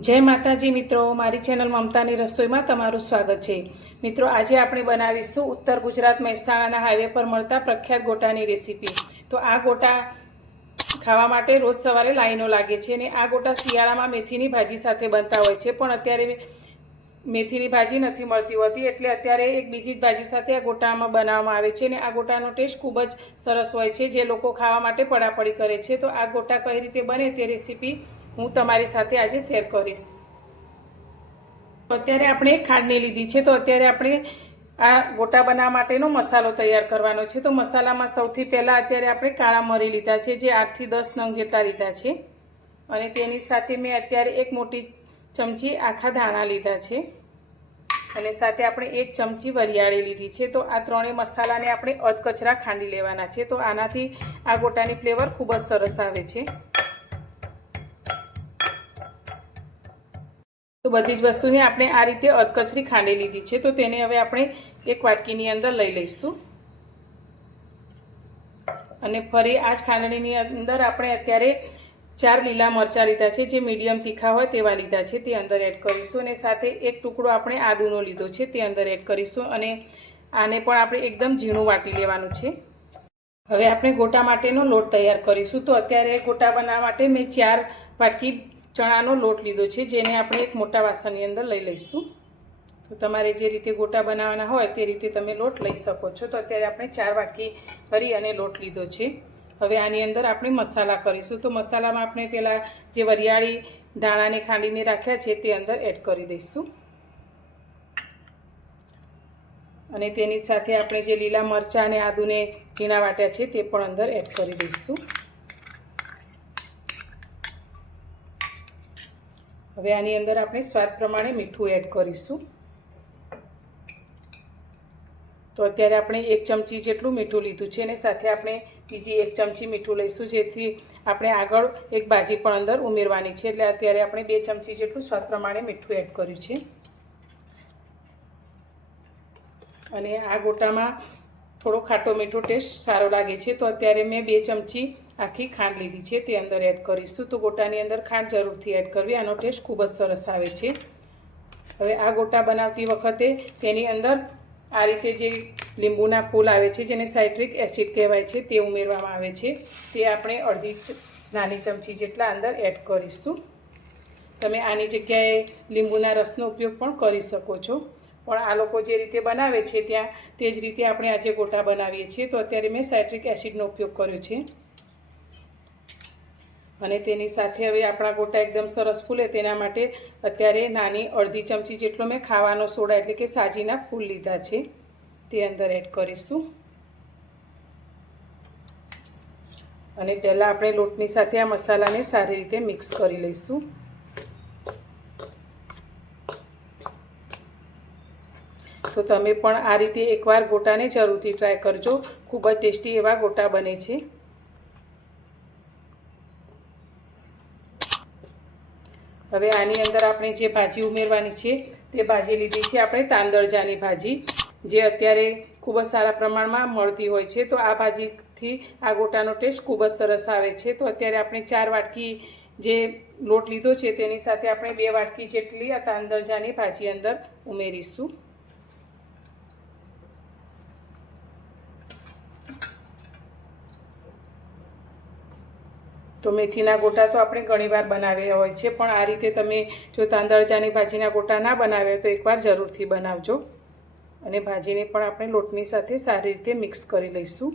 જય માતાજી મિત્રો, મારી ચેનલ મમતાની રસોઈમાં તમારું સ્વાગત છે. મિત્રો, આજે આપણે બનાવીશું ઉત્તર ગુજરાત મહેસાણાના હાઈવે પર મળતા પ્રખ્યાત ગોટાની રેસીપી. તો આ ગોટા ખાવા માટે રોજ સવારે લાઈનો લાગે છે અને આ ગોટા શિયાળામાં મેથીની ભાજી સાથે બનતા હોય છે, પણ અત્યારે મેથીની ભાજી નથી મળતી હોતી, એટલે અત્યારે એક બીજી જ ભાજી સાથે આ ગોટામાં બનાવવામાં આવે છે અને આ ગોટાનો ટેસ્ટ ખૂબ જ સરસ હોય છે, જે લોકો ખાવા માટે પડાપડી કરે છે. તો આ ગોટા કઈ રીતે બને તે રેસીપી હું તમારી સાથે આજે શેર કરીશ. અત્યારે આપણે ખાંડની લીધી છે, તો અત્યારે આપણે આ ગોટા બનાવવા માટેનો મસાલો તૈયાર કરવાનો છે. તો મસાલામાં સૌથી પહેલાં અત્યારે આપણે કાળા મરી લીધા છે, જે આઠથી દસ નંગ જેટલા લીધા છે. અને તેની સાથે મેં અત્યારે એક મોટી ચમચી આખા ધાણા લીધા છે. અને સાથે આપણે એક ચમચી વરિયાળી લીધી છે. તો આ ત્રણેય મસાલાને આપણે અધકચરા ખાંડી લેવાના છે. તો આનાથી આ ગોટાની ફ્લેવર ખૂબ જ સરસ આવે છે. તો બધી જ વસ્તુને આપણે આ રીતે અધકચરી ખાંડી લીધી છે. તો તેને હવે આપણે એક વાટકીની અંદર લઈ લઈશું. અને ફરી આ જ ખાંડણીની અંદર આપણે અત્યારે ચાર લીલા મરચાં લીધા છે. જે મીડિયમ તીખા હોય તેવા લીધા છે. તે અંદર એડ કરીશું અને સાથે એક ટુકડો આપણે આદુનો લીધો છે. તે અંદર એડ કરીશું અને આને પણ આપણે એકદમ ઝીણું વાટી લેવાનું છે. હવે આપણે ગોટા માટેનો લોટ તૈયાર કરીશું. તો અત્યારે ગોટા બનાવવા માટે મેં ચાર વાટકી ચણાનો લોટ લીધો છે, જેને આપણે એક મોટા વાસણની અંદર લઈ લઈશું. તો તમારે જે રીતે ગોટા બનાવવાના હોય તે રીતે તમે લોટ લઈ શકો છો. તો અત્યારે આપણે ચાર વાટકી ભરી અને લોટ લીધો છે. હવે આની અંદર આપણે મસાલા કરીશું. તો મસાલામાં આપણે પહેલાં જે વરિયાળી દાણાને ખાંડીને રાખ્યા છે તે અંદર એડ કરી દઈશું. અને તેની સાથે આપણે જે લીલા મરચાં અને આદુને ઝીણા વાટ્યા છે તે પણ અંદર એડ કરી દઈશું. હવે આની અંદર આપણે સ્વાદ પ્રમાણે મીઠું એડ કરીશું. તો અત્યારે આપણે એક ચમચી જેટલું મીઠું લીધું છે અને સાથે આપણે બીજી એક ચમચી મીઠું લઈશું, જેથી આપણે આગળ એક ભાજી પણ અંદર ઉમેરવાની છે. એટલે અત્યારે આપણે બે ચમચી જેટલું સ્વાદ પ્રમાણે મીઠું એડ કર્યું છે. અને આ ગોટામાં થોડો ખાટો મીઠો ટેસ્ટ સારો લાગે છે, તો અત્યારે મેં બે ચમચી આખી ખાંડ લીધી છે, તે અંદર એડ કરીશું. તો ગોટાની અંદર ખાંડ જરૂરથી એડ કરવી, આનો ટેસ્ટ ખૂબ જ સરસ આવે છે. હવે આ ગોટા બનાવતી વખતે તેની અંદર આ રીતે જે લીંબુના ફૂલ આવે છે, જેને સાઇટ્રિક એસિડ કહેવાય છે, તે ઉમેરવામાં આવે છે. તે આપણે અડધી નાની ચમચી જેટલા અંદર એડ કરીશું. તમે આની જગ્યાએ લીંબુના રસનો ઉપયોગ પણ કરી શકો છો. પણ આ લોકો જે રીતે બનાવે છે ત્યાં, તે જ રીતે આપણે આજે ગોટા બનાવીએ છીએ. તો અત્યારે મેં સાઇટ્રિક એસિડનો ઉપયોગ કર્યો છે. અને તેની સાથે હવે આપણા ગોટા એકદમ સરસ ફૂલે. તેના માટે અત્યારે નાની અડધી ચમચી જેટલો મેં ખાવાનો સોડા એટલે કે સાજીના ફૂલ લીધા છે. તે અંદર એડ કરીશું. અને પહેલાં આપણે લોટની સાથે આ મસાલાને સારી રીતે મિક્સ કરી લઈશું. તો તમે પણ આ રીતે એકવાર ગોટાને જરૂરથી ટ્રાય કરજો. ખૂબ જ ટેસ્ટી એવા ગોટા બને છે. હવે આની અંદર આપણે જે ભાજી ઉમેરવાની છે તે ભાજી લીધી છે આપણે તાંદળજાની ભાજી, જે અત્યારે ખૂબ જ સારા પ્રમાણમાં મળતી હોય છે. તો આ ભાજીથી આ ગોટાનો ટેસ્ટ ખૂબ જ સરસ આવે છે. તો અત્યારે આપણે ચાર વાટકી જે લોટ લીધો છે તેની સાથે આપણે બે વાટકી જેટલી આ તાંદળજાની ભાજી અંદર ઉમેરીશું. તો મેથીના ગોટા તો આપણે ઘણીવાર બનાવ્યા હોય છે, પણ આ રીતે તમે જો તાંદળજાની ભાજીના ગોટા ના બનાવ્યા તો એકવાર જરૂરથી બનાવજો. અને ભાજીને પણ આપણે લોટની સાથે સારી રીતે મિક્સ કરી લઈશું.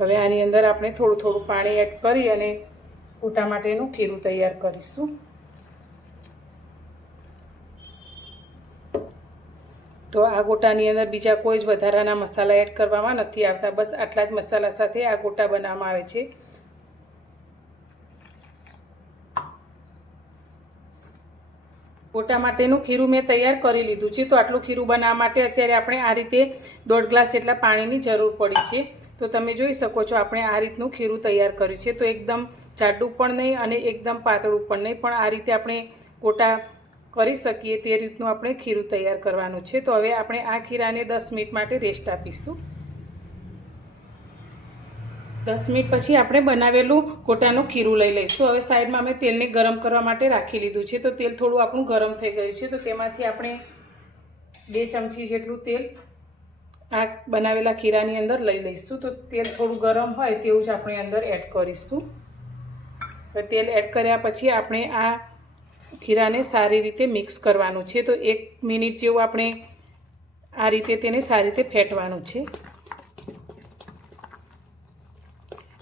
હવે આની અંદર આપણે થોડું થોડું પાણી એડ કરી અને ગોટા માટેનું ખીરું તૈયાર કરીશું. તો આ ગોટાની અંદર બીજા કોઈ જ વધારાના મસાલા એડ કરવામાં નથી આવતા. બસ આટલા જ મસાલા સાથે આ ગોટા બનાવવામાં આવે છે. ગોટા માટેનું ખીરું મેં તૈયાર કરી લીધું છે. તો આટલું ખીરું બનાવવા માટે અત્યારે આપણે આ રીતે દોઢ ગ્લાસ જેટલા પાણીની જરૂર પડી છે. તો તમે જોઈ શકો છો આપણે આ રીતનું ખીરું તૈયાર કર્યું છે. તો એકદમ જાડું પણ નહીં અને એકદમ પાતળું પણ નહીં. પણ આ રીતે આપણે ગોટા કરી શકીએ તે રીતનું આપણે ખીરું તૈયાર કરવાનું છે. તો હવે આપણે આ ખીરાને દસ મિનિટ માટે રેસ્ટ આપીશું. દસ મિનિટ પછી આપણે બનાવેલું ગોટાનું ખીરું લઈ લઈશું. હવે સાઈડમાં અમે તેલને ગરમ કરવા માટે રાખી લીધું છે. તો તેલ થોડું આપણું ગરમ થઈ ગયું છે. તો તેમાંથી આપણે બે ચમચી જેટલું તેલ આ બનાવેલા ખીરાની અંદર લઈ લઈશું. તો તેલ થોડું ગરમ હોય તેવું જ આપણે અંદર એડ કરીશું. તેલ એડ કર્યા પછી આપણે આ ખીરાને સારી રીતે મિક્સ કરવાનું છે. તો એક મિનિટ જેવું આપણે આ રીતે તેને સારી રીતે ફેટવાનું છે.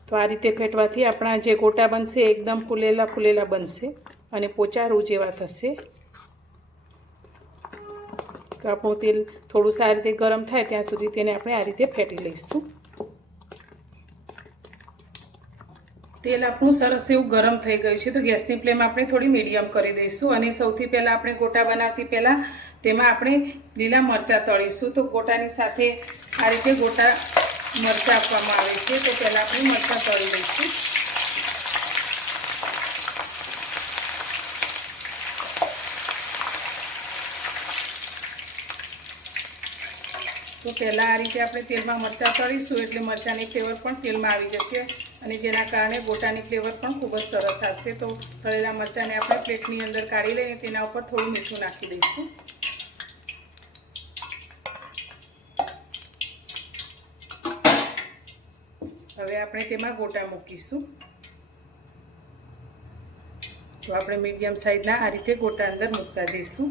તો આ રીતે ફેટવાથી આપણા જે ગોટા બનશે એકદમ ફૂલેલા ફૂલેલા બનશે અને પોચા રૂ જેવા થશે. તો આપણું તેલ થોડું સારી રીતે ગરમ થાય ત્યાં સુધી તેને આપણે આ રીતે ફેટી લઈશું. તેલ આપણું સરસ એવું ગરમ થઈ ગયું છે. તો ગેસની ફ્લેમ આપણે થોડી મીડિયમ કરી દઈશું અને સૌથી પહેલાં આપણે ગોટા બનાવતી પહેલાં તેમાં આપણે લીલા મરચાં તળીશું. તો ગોટાની સાથે આ રીતે ગોટા મરચાં આપવામાં આવે છે. તો પહેલાં આપણે મરચાં તળી દઈશું તો પહેલાં આ રીતે આપણે તેલમાં મરચાં તળીશું. એટલે મરચાંની ફ્લેવર પણ તેલમાં આવી જશે. અને જેના કારણે ગોટાની ફ્લેવર પણ ખૂબ જ સરસ આવશે. તો તળેલા મરચાંને આપણે પ્લેટની અંદર કાઢી લઈને તેના ઉપર થોડું મીઠું નાખી દઈશું. હવે આપણે તેમાં ગોટા મૂકીશું. તો આપણે મીડિયમ સાઈઝના આ રીતે ગોટા અંદર મૂકતા જઈશું.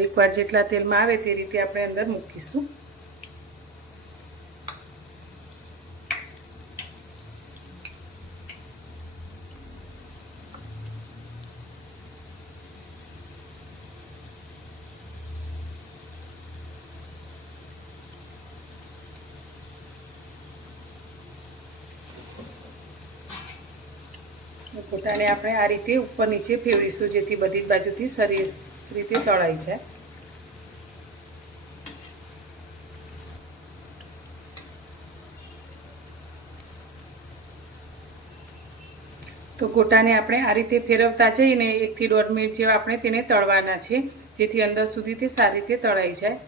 તો એકવાર જેટલા તેલમાં આવે તે રીતે આપણે અંદર મૂકીશું. પોતાને આપણે આ રીતે ઉપર નીચે ફેરવીશું, જેથી બધી જ બાજુથી સરસ રીતે તળાઈ જાય. તો ગોટાને આપણે આ રીતે ફેરવતા જઈને એકથી દોઢ મિનિટ જેવા આપણે તેને તળવાના છે, જેથી અંદર સુધી તે સારી રીતે તળાઈ જાય.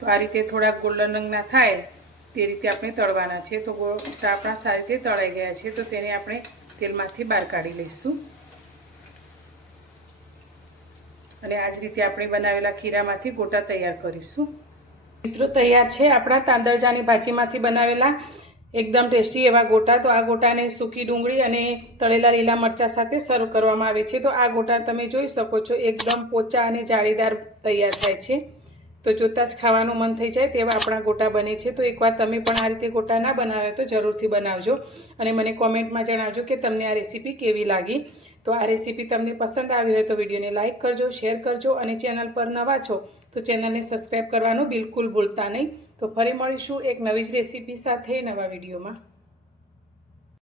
તો આ રીતે થોડાક ગોલ્ડન રંગના થાય તે રીતે આપણે તળવાના છે. તો ગોટા આપણા સારી રીતે તળાઈ ગયા છે, તો તેને આપણે તેલમાંથી બહાર કાઢી લઈશું. અને આ જ રીતે આપણે બનાવેલા ખીરામાંથી ગોટા તૈયાર કરીશું. મિત્રો, તૈયાર છે આપણા તાંદળજાની ભાજીમાંથી બનાવેલા એકદમ ટેસ્ટી એવા ગોટા. તો આ ગોટાને સૂકી ડુંગળી અને તળેલા લીલા મરચાં સાથે સર્વ કરવામાં આવે છે. તો આ ગોટા તમે જોઈ શકો છો, એકદમ પોચા અને જાળીદાર તૈયાર થાય છે. તો જોતાં જ ખાવાનું મન થઈ જાય તેવા આપણા ગોટા બને છે. તો એકવાર તમે પણ આ રીતે ગોટા ના બનાવ્યા તો જરૂરથી બનાવજો. અને મને કોમેન્ટમાં જણાવજો કે તમને આ રેસીપી કેવી લાગી. તો આ રેસીપી તમને પસંદ આવી હોય તો વિડીયોને લાઇક કરજો, શેર કરજો અને ચેનલ પર નવા છો તો ચેનલને સબસ્ક્રાઈબ કરવાનું બિલકુલ ભૂલતા નહીં. તો ફરી મળીશું એક નવી જ રેસીપી સાથે નવા વિડીયોમાં.